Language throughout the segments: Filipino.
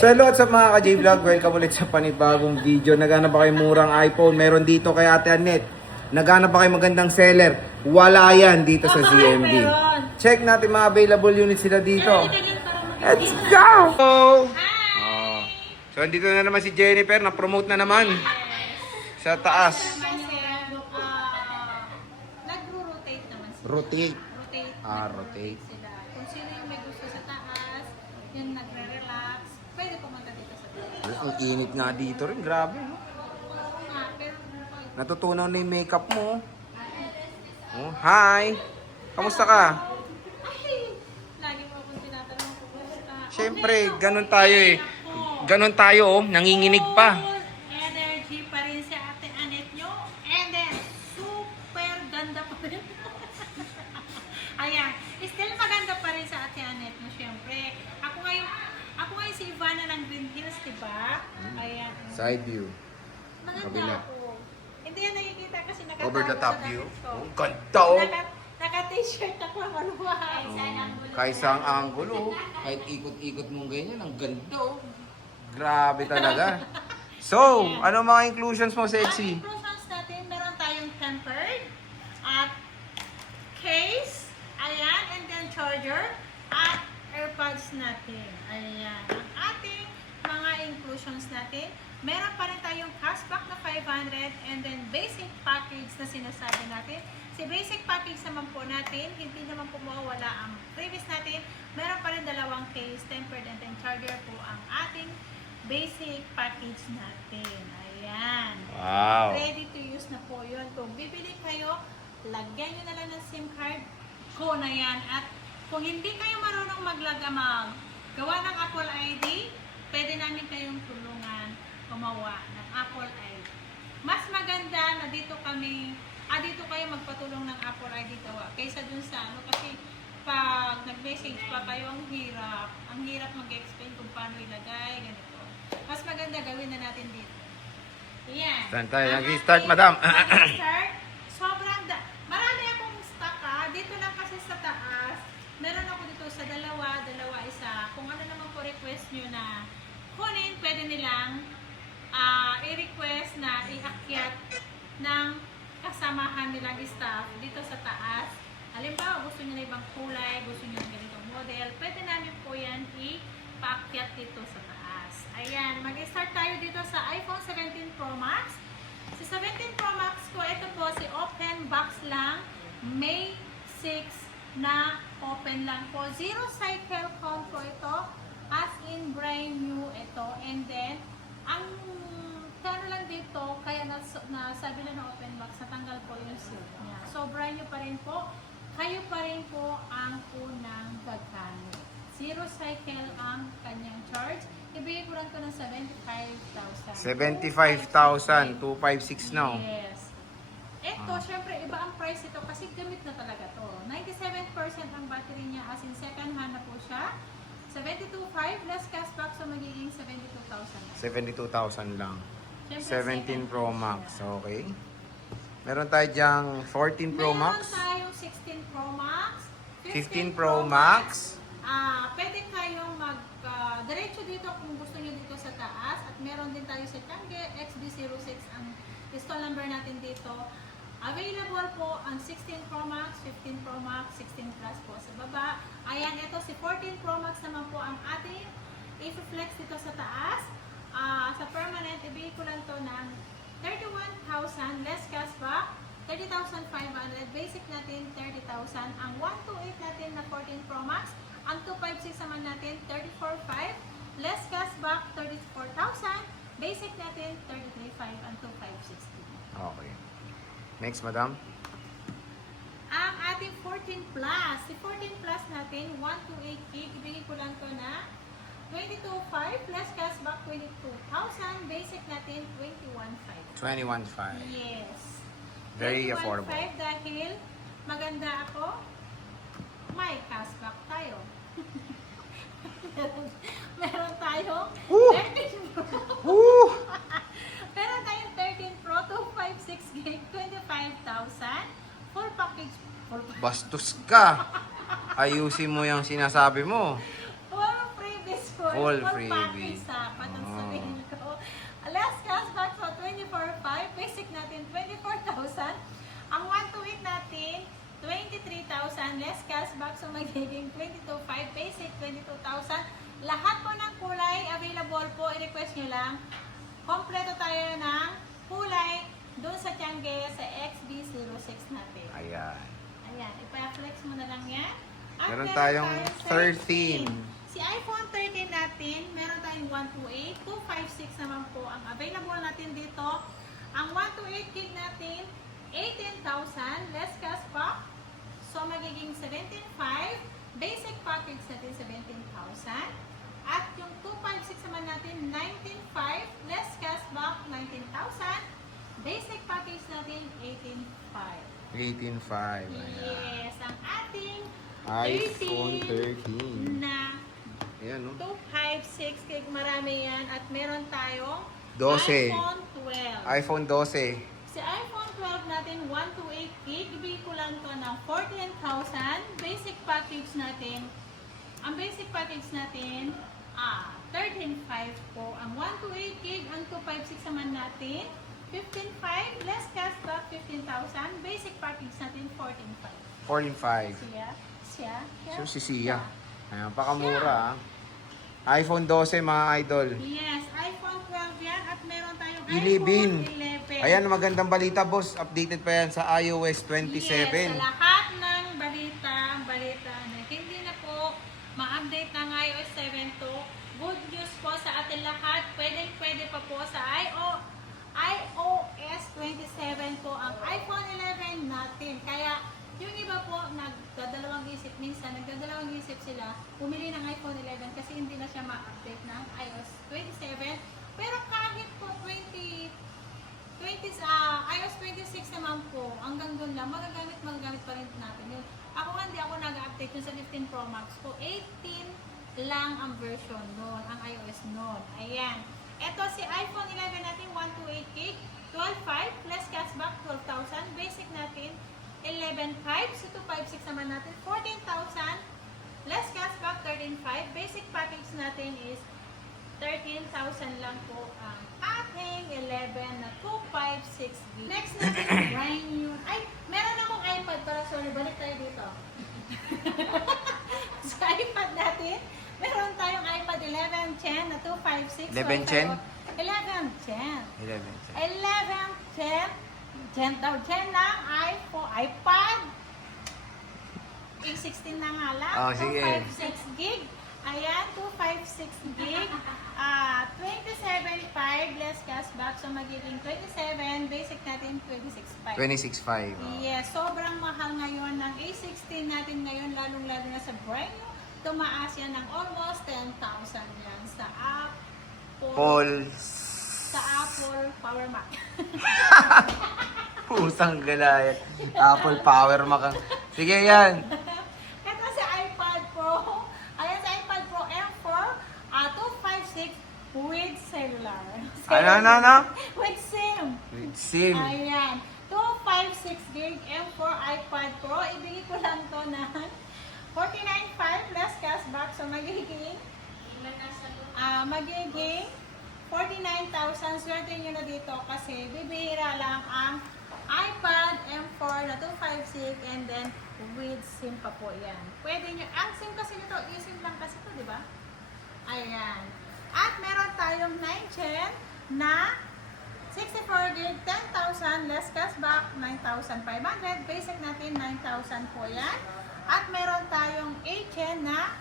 So hello, what's up mga ka-J-Vlog? Welcome ulit sa panibagong video. Naghanap ba kayo murang iPhone? Meron dito kay Ate Annette. Naghanap ba kayo magandang seller? Wala yan dito sa ZMB. Check natin mga available units sila dito. Let's go! Oh. So andito na naman si Jennifer. Na-promote na naman sa taas. Nagro-rotate naman sila. Rotate. Rotate. Rotate. Sila. Kung sino yung may gusto sa taas, yung nagre-relax, pwede pumunta dito sa taas. Ang init nga dito rin. Grabe. No? Oo nga, pero Natutunaw na yung makeup mo. Oh, hi! Kamusta ka? ay, lagi mo akong tinatanong kung kumusta. Siyempre, Okay, ganun tayo eh. Ganun tayo oh, nanginginig pa. Energy pa rin si Ate Annette nyo. And then, super ganda pa rin. Ayan, still maganda pa rin sa Ate Annette mo, siyempre. Ako ngayon si Ivana ng Green Hills, diba? Ayan. Side view. Maganda Kabila. ako. Hindi yan nakikita kasi nakatawa Over the sa top damit view. ko. Oh, ganda oh. Naka-t-shirt ako, maluwag. Kahit ang angulo, kahit ikot-ikot mong ganyan, ang ganda oh. Grabe talaga. So, ano mga inclusions mo, Ang sexy? inclusions natin, meron tayong tempered at case, ayan, and then charger at AirPods natin. Ayan, ang ating mga inclusions natin. Meron pa rin tayong cashback na 500 and then basic package na sinasabi natin. Si basic package naman po natin, hindi naman po mawawala ang previous natin. Meron pa rin dalawang case, tempered and then charger po ang ating basic package natin. Ayan. Wow. Ready to use na po yun. Kung bibili kayo, lagyan nyo na lang ng SIM card ko na yan. At kung hindi kayo marunong gawa ng Apple ID, pwede namin kayong tulungan gumawa ng Apple ID. Mas maganda na dito kayo magpatulong ng Apple ID gawa kaysa dun sa kasi pag nag-message pa kayo, ang hirap mag-explain kung paano ilagay, ganito. Mas maganda gawin na natin dito. Ayan. Saan tayo? Ang Nag-start, ating- madam? Nag-start. Marami akong stock dito lang kasi sa taas. Meron ako dito sa dalawa, isa. Kung ano naman po request nyo na kunin, pwede nilang i-request na iakyat ng kasamahan nilang staff dito sa taas. Halimbawa, gusto nyo na ibang kulay, gusto nyo ng ganitong model, pwede namin po yan ipaakyat dito sa taas. Ayan, mag-start tayo dito sa iPhone 17 Pro Max. Si 17 Pro Max ko, ito po, si open box lang, May 6 na open lang po. Zero cycle count po ito, as in brand new ito. And then, ang kano lang dito, kaya nasabi na ng open box, natanggal po yung seal niya. So, brand new pa rin po. Kayo pa rin po ang unang gagamit. Zero cycle ang kanyang charge. Ibigay ko lang ito ng 75,000. 75,000, 256 now. Yes. Ito, syempre, iba ang price ito kasi gamit na talaga to. 97% ang battery niya, as in second hand na po siya. 72,500 less cashback, so magiging 72,000. 72,000 lang. Syempre, 17 Pro Max, okay. Meron tayo dyang 14 Pro Max, Meron tayong 16 Pro Max, 15 Pro Max, pwede kayong diretso dito kung gusto nyo dito sa taas. At meron din tayo sa Tange XB06 ang install number natin dito. Available po ang 16 Pro Max, 15 Pro Max, 16 Plus po sa baba. Ayan, ito si 14 Pro Max naman po ang ating i-flex dito sa taas. Sa permanent, ibigay ko lang to ng 31,000 less cashback, 30,500. Basic natin, 30,000. Ang 128 natin na 14 Pro Max, ang 256 naman natin, 34,500. Less cashback, 34,000. Basic natin, 33,500. Ang 256. okay. Next, madam. Ang ating 14 Plus, si 14 Plus natin, 128 gig, ibigay ko lang to na 22,500 less cashback, 22,000. Basic natin, 21,500. 21.5. Yes. Very 21,500 affordable. dahil maganda ako, may cashback tayo. meron tayong Woo! 13 Pro. Woo! Meron tayong 13 Pro, 256 gig, 25,000. Full package. Bastos ka. Ayusin mo yung sinasabi mo. Well, previous po. Full 24 freebie. package sapat ang Oh. sabihin ko. Last cashback so 24.5. Basic natin 24,000. Ang 128 natin 23,000. Less cashback so magiging 22,500. Basic 22,000. Lahat po ng kulay available po. I-request nyo lang. Kompleto tayo ng kulay doon sa Tiangge sa XB06 natin. Ayan. Ayan, ipa-flex mo na lang yan. At Meron tayong 13. Si iPhone 13 natin, meron tayong 128, 256 naman po ang available natin dito. Ang 128 gig natin, 18,000, less cashback. So, magiging 17,500. Basic package natin, 17,000. At yung 256 naman natin, 19,500, less cashback, 19,000. Basic package natin, 18,500. 18.5. Ayan. Yes, ang ating iPhone 13. na Ayan, no? 256 gig, marami yan. At meron tayong 12. iPhone 12. iPhone 12. Si iPhone 12 natin, 128 gig. Ibigay ko lang to ng 14,000. Basic package natin, ang basic package natin, 13,500 po. Ang 128 gig, ang 256 naman natin, 15,500. Less cashback, 15,000. Basic package natin, 14,500. 14.5. Siya. So, si Sia. Ayan, pakamura. iPhone 12, mga idol. Yes, iPhone 12 yan at meron tayong 11. iPhone 11. Ayan, magandang balita, boss. Updated pa yan sa iOS 27. Yes, sa lahat ng balita na hindi na po ma-update ng iOS 7 to. Good news po sa atin lahat. Pwede pa po sa iOS 27 po ang iPhone 11 natin. Kaya yung iba po nagdadalawang isip sila pumili ng iPhone 11 kasi hindi na siya ma-update ng iOS 27. Pero kahit po iOS 26 naman po, hanggang doon lang, magagamit pa rin natin yun. Ako hindi ako nag-update yun sa 15 Pro Max ko. 18 lang ang version noon, ang iOS noon. Ayan. Ito si iPhone 11 natin, 128 gig, 12,500, plus cashback, 12,000. Basic natin, 11,500. So 256 naman natin, 14,000. Less cashback, 13,500. Basic package natin is 13,000 lang po ang ating 11 na 256 gig. Next natin, brand new. Ay, meron akong iPad para, sorry, balik tayo dito. Sa iPad natin, meron tayong iPad 11 Gen na 256. 11 Gen? 11 Gen. 11. 11 Gen. Gen ng iPad. 16 na nga lang. Oh, sige. 256 gig. Ayan, 256 gig. 27,500 less cashback. So, magiging 27. Basic natin, 26,500. 26.5. Yes, sobrang mahal ngayon ng A16 natin ngayon, lalong-lalo na sa brand new. Tumaas yan ng almost 10,000 yan sa Apple. Sa Apple Power Mac. Pusang galayat. Apple Power Mac. Sige yan. Ito si iPad Pro. Ayan si iPad Pro M4. 256 with cellular. Ano? With SIM. With SIM. Ayan. 256 gig M4 iPad Pro. Ibigay ko lang to ng 49,500 less cashback. So magiging 49,000. Swerte nyo na dito kasi bibihira lang ang iPad M4 na 256 and then with SIM pa po yan. Pwede nyo, ang SIM kasi nito, eSIM lang kasi ito, di ba? Ayan. At meron tayong 9 Gen na 64 gig, 10,000 less cashback, 9,500. Basic natin, 9,000 po yan. At meron tayong 8 Gen na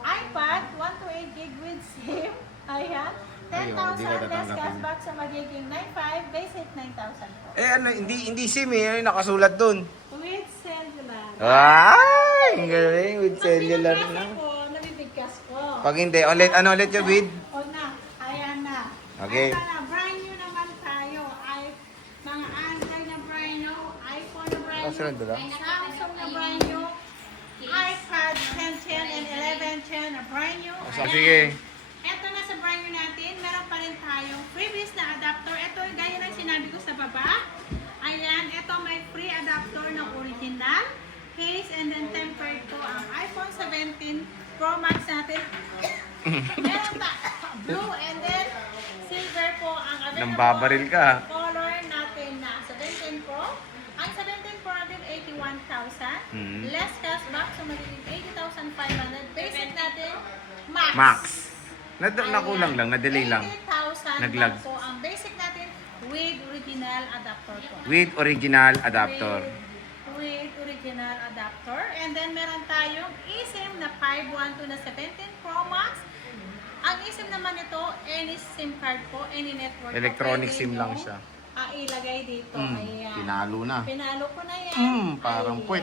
iPad, 128 gig with SIM. Ayan. 10,000 less cashback sa magiging 9,500. Basic, 9,000 po. Ano, hindi SIM eh. Nakasulat dun. With cellular. Ay! Ang galing. With cellular Pag na. pinabasa ko, nabibigkas ko. Pag hindi, ano ulit yung with? O na, ayan na. Okay. Ito na, brand new naman tayo. Ay, mga Android na brand new, iPhone na brand Kasunod new, ba? Samsung na brand new, iPad 10, 10 and 11, 10 na brand new. So, sige. Ito na sa brand new natin, meron pa rin tayong previous na adapter. Ito, gaya ng sinabi ko sa baba. Ayan, ito may free adapter na original case and then tempered ko ang iPhone 17 Pro Max natin. Meron blue and then silver po ang available. Nambabaril ka. Color natin na 17 Pro. Ang 17 Pro natin 81,000. Less cashback, so magiging 80,500. Basic natin, max. Max. Nakulang lang, na-delay lang. 80,000 Naglag. lang po ang basic natin with original adapter po. With original adapter. With original adapter. And then meron tayong eSIM na 512 na 17 Pro Max. Ang eSIM naman ito, any SIM card po, any network. po, Electronic pwede SIM lang nyo, siya. ilagay dito. Ayan. Pinalo na. Pinalo ko na yan. Parang Ayan. puwet.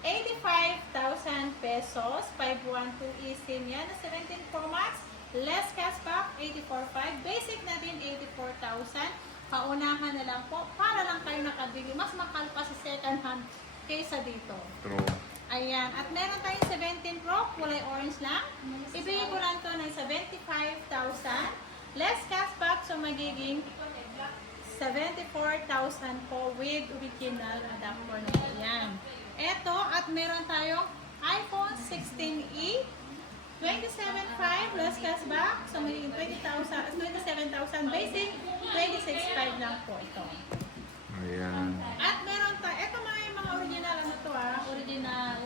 85,000 pesos. 512 eSIM yan na 17 Pro Max. Less cashback, 84,500. Basic natin, 84,000. Paunahan na lang po para lang kayo nakabili. Mas mahal pa sa second hand kaysa dito. True. Ayan. At meron tayong 17 Pro, kulay orange lang. Ibigay ko lang to ng 75,000. Less cashback, so magiging 74,000 po with original adapter na po yan. Eto, at meron tayong iPhone 16e. 27,500 less cashback, so magiging 27,000 basic, 26,500 lang po ito. Ayan. At meron tayo, ito mga original, ano to original.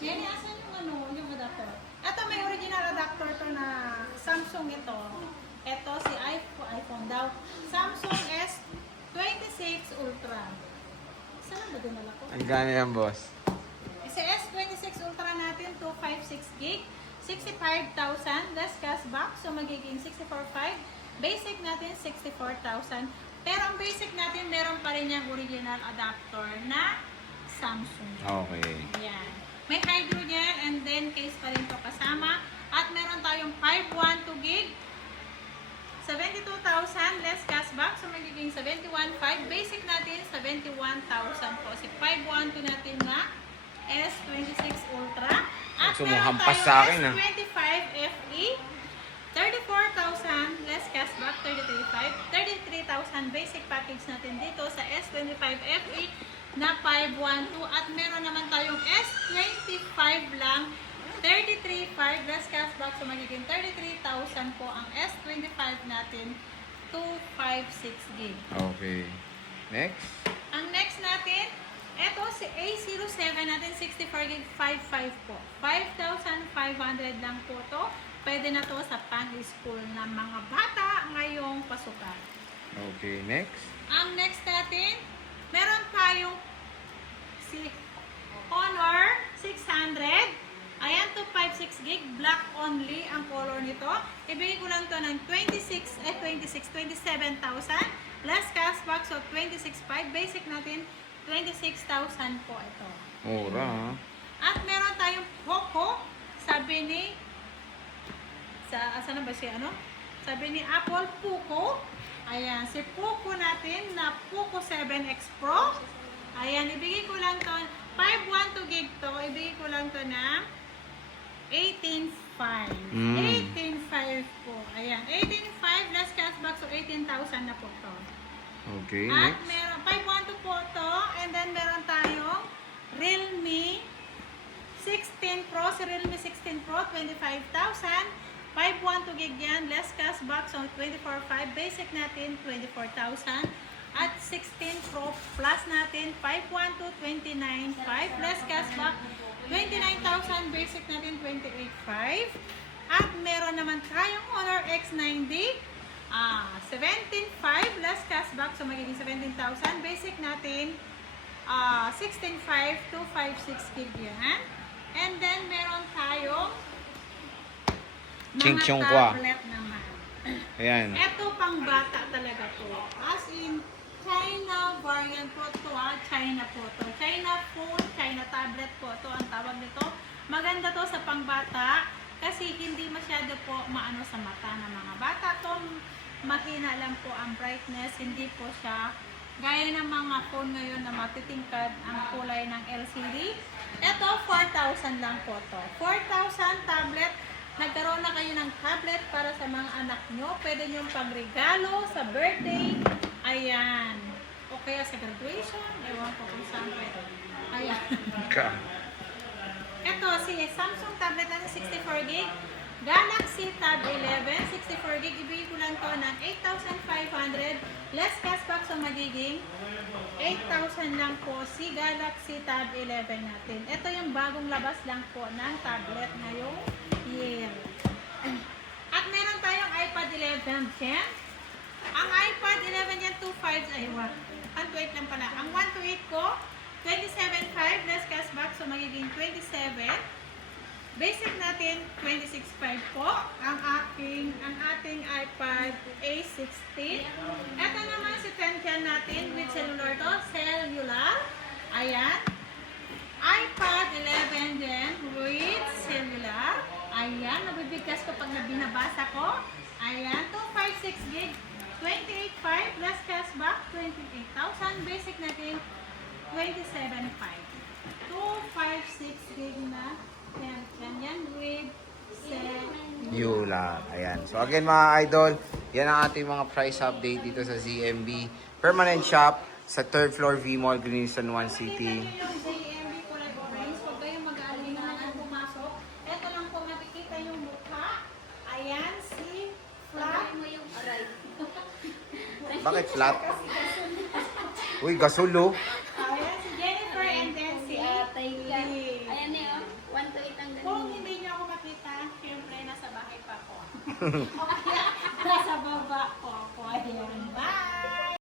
Yan, asan yung adapter? Ito may original adapter to na Samsung ito. Ito si iPhone daw. Samsung S26 Ultra. Saan ba dinala ko? Ang gana yan, boss. Sa S26 Ultra natin, 256 gig, 65,000 less cashback, so magiging 64,500. Basic natin, 64,000. Pero ang basic natin, meron pa rin yung original adapter na Samsung. Okay. Yan. May hydrogen and then case pa rin to kasama. At meron tayong 512 gig, 72,000 less cashback, so magiging 71,500. Basic natin, 71,000 po. Si 512 natin na S26 Ultra. At Sumuhampas sa akin, S25 FE, 34,000 less cashback, 33,000 basic package natin dito sa S25 FE na 512. At meron naman tayong S25 lang, 33,500 less cashback, so magiging 33,000 po ang S25 natin, 256 gig. Okay. Next. Ang next natin, eto si A07 natin, 64 gig, 5.5 po. 5,500 lang po to. Pwede na to sa pang-school ng mga bata ngayong pasukan. Okay, next. Ang next natin, meron tayong si Honor 600. Ayan, 256 gig, black only ang color nito. Ibigay ko lang to ng 27,000. Less cashback, so 26,500. Basic natin, 26,000 po ito. Mura, ha? At meron tayong Poco, sabi ni asan na ba siya, Sabi ni Apple, Poco. Ayan, si Poco natin na Poco 7X Pro. Ayan, ibigay ko lang to, 512 gig to, ibigay ko lang to na 18,500. 18,500 po. Ayan, 18,500 less cashback, so 18,000 na po to. Okay, At next. meron, 512 po to, and then meron tayong Realme 16 Pro, si Realme 16 Pro, 25,000. 512 gig yan, less cashback, so 24,500. Basic natin, 24,000. At 16 Pro Plus natin, 512, 29,500. Less cashback, 29,000. Basic natin, 28,500. At meron naman tayong Honor X90, 17,500 less cashback, so magiging 17,000. Basic natin, 16,500, 256 gig yan. And then, meron tayong mga Ching-chong kwa. tablet naman. Ayan. Ito pang bata talaga to. As in, China variant po to, China po to. China phone, China tablet po to ang tawag nito. Maganda to sa pangbata kasi hindi masyado po maano sa mata ng mga bata to. Mahina lang po ang brightness, hindi po siya gaya ng mga phone ngayon na matitingkad ang kulay ng LCD. Ito, 4,000 lang po to. 4,000 tablet. Nagkaroon na kayo ng tablet para sa mga anak nyo. Pwede nyo pang regalo sa birthday. Ayan. O kaya sa graduation. Ewan ko kung saan pwede. Ayan. Ito, si Samsung tablet na 64 gig. Galaxy Tab 11, 64 gig, ibigay ko lang to ng 8,500. Less cashback, so magiging 8,000 lang po si Galaxy Tab 11 natin. Ito yung bagong labas lang po ng tablet ngayong year. At meron tayong iPad 11 Gen. Ang iPad 11 yan, 2.5, ay what? 128 lang pala. Ang 128 ko, 27.5 less cashback, so magiging 27. Basic natin, 26.5 po. Ang ating iPad A16. Ito naman si 10 Gen natin with cellular to. Cellular. Ayan. iPad 11 Gen with cellular. Ayan. Nabibigkas ko pag binabasa ko. Ayan. 256 gig. 28.5 less cashback. 28,000. Basic natin, 27.5. 256 gig na. Yan with Yula. Ayan. So again mga idol, yan ang ating mga price update dito sa ZMB. Permanent shop sa 3rd floor V Mall, Green San Juan City. yung ZMB kulay orange. Huwag kayong mag-aalingan pumasok. Ito lang po makikita yung mukha. Ayan, si Flat. mo yung aray. Bakit flat? Uy, gasulo. Ayan, si Jennifer and then si Lee. Ayan na yun. 1 to 8 ang Kung ganun. hindi niyo ako makita, syempre nasa bahay pa ako.